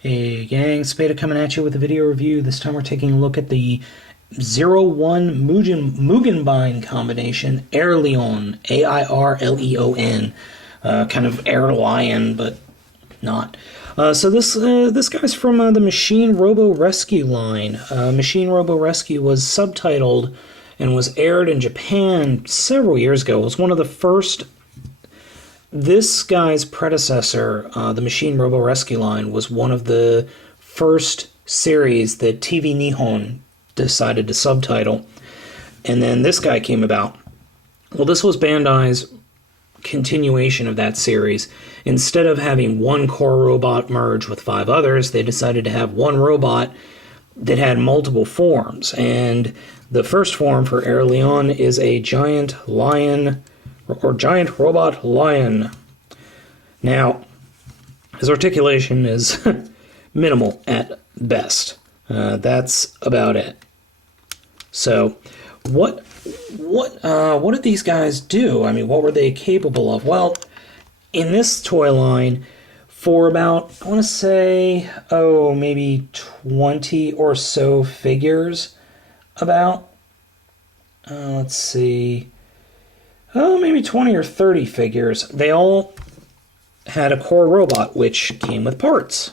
Hey gang, Spada coming at you with a video review. This time we're taking a look at the 01 Mugenbine combination, Airleon, A-I-R-L-E-O-N. Kind of air lion, but not. So this guy's from the Machine Robo Rescue line. Machine Robo Rescue was subtitled and was aired in Japan several years ago. It was one of the first. This guy's predecessor, the Machine Robo Rescue line, was one of the first series that TV Nihon decided to subtitle. And then this guy came about. Well, this was Bandai's continuation of that series. Instead of having one core robot merge with 5 others, they decided to have one robot that had multiple forms. And the first form for Airleon is a giant lion, or giant robot lion. Now, his articulation is minimal at best. That's about it. So, what did these guys do? I mean, what were they capable of? Well, in this toy line, for about, I want to say, maybe 20 or so figures, about, let's see, maybe 20 or 30 figures. They all had a core robot, which came with parts.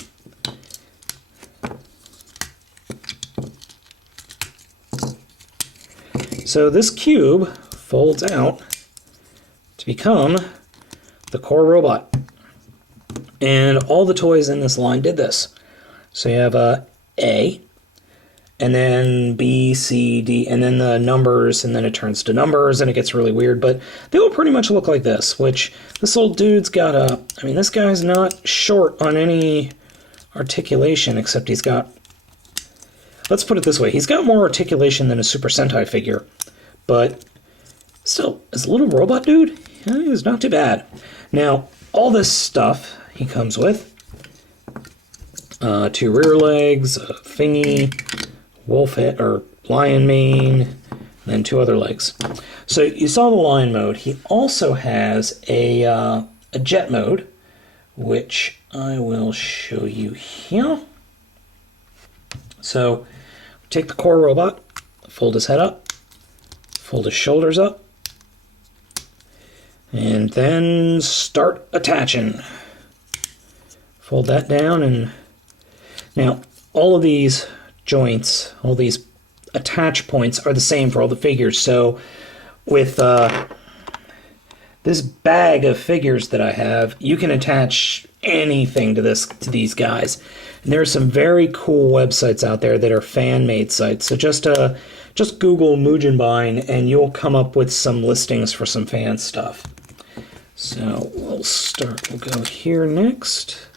So this cube folds out to become the core robot. And all the toys in this line did this. So you have a A, and then B, C, D, and then the numbers, and then it turns to numbers, and it gets really weird, but they will pretty much look like this, which this old dude's got a, I mean, this guy's not short on any articulation, except he's got, let's put it this way, he's got more articulation than a Super Sentai figure, but still, as a little robot dude, he's not too bad. Now, all this stuff he comes with, 2 rear legs, a thingy, wolf head or lion mane, and then 2 other legs. So you saw the lion mode. He also has a jet mode, which I will show you here. So take the core robot, fold his head up, fold his shoulders up, and then start attaching. Fold that down, and now all of these joints, all these attach points are the same for all the figures. So with this bag of figures that I have, you can attach anything to these guys. And there are some very cool websites out there that are fan-made sites. So just Google Mugenbine and you'll come up with some listings for some fan stuff. So we'll go here next.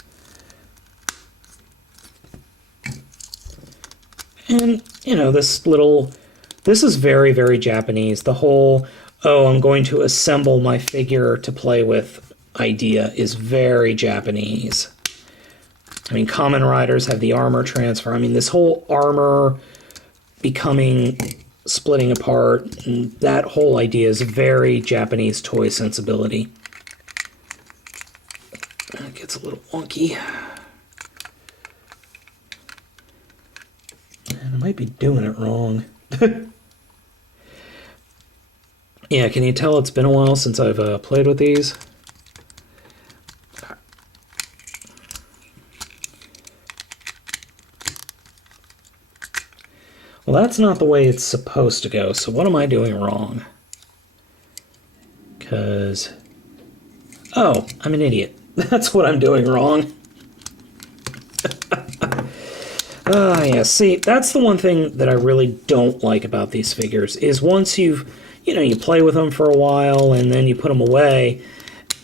And, you know, this is very, very Japanese. The whole, I'm going to assemble my figure to play with idea is very Japanese. I mean, Kamen Riders have the armor transfer. I mean, this whole armor splitting apart, and that whole idea is very Japanese toy sensibility. It gets a little wonky. I might be doing it wrong. Yeah, can you tell it's been a while since I've played with these? Well, that's not the way it's supposed to go, so what am I doing wrong? Because, I'm an idiot. That's what I'm doing wrong. Yeah, see, that's the one thing that I really don't like about these figures, is once you play with them for a while, and then you put them away,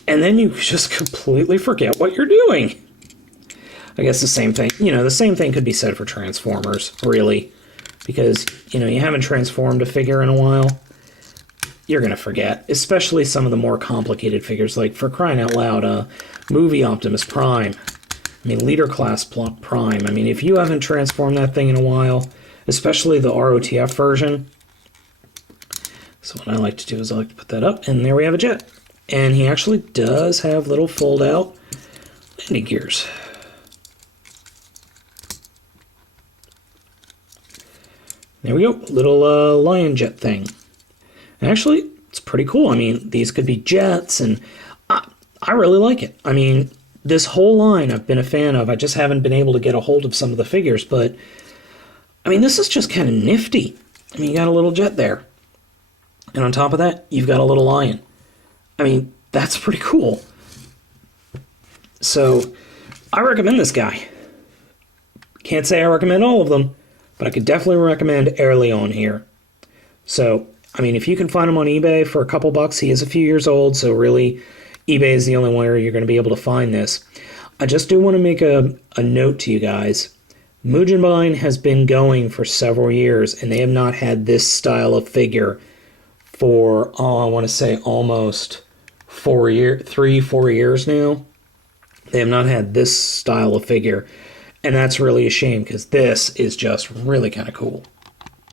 and then you just completely forget what you're doing. I guess the same thing could be said for Transformers, really, because, you haven't transformed a figure in a while, you're going to forget, especially some of the more complicated figures, like, for crying out loud, Movie Optimus Prime. I mean, Leader Class Prime. I mean, if you haven't transformed that thing in a while, especially the ROTF version. So what I like to do is I like to put that up, and there we have a jet. And he actually does have little fold-out landing gears. There we go, little lion jet thing. Actually, it's pretty cool. I mean, these could be jets, and I really like it. I mean, this whole line I've been a fan of. I just haven't been able to get a hold of some of the figures, but I mean, this is just kind of nifty. I mean, you got a little jet there. And on top of that, you've got a little lion. I mean, that's pretty cool. So, I recommend this guy. Can't say I recommend all of them, but I could definitely recommend Air Leon here. So, I mean, if you can find him on eBay for a couple bucks, he is a few years old, so really, eBay is the only one where you're going to be able to find this. I just do want to make a note to you guys. Mugenbine has been going for several years, and they have not had this style of figure for, I want to say almost 4 years now. They have not had this style of figure, and that's really a shame because this is just really kind of cool.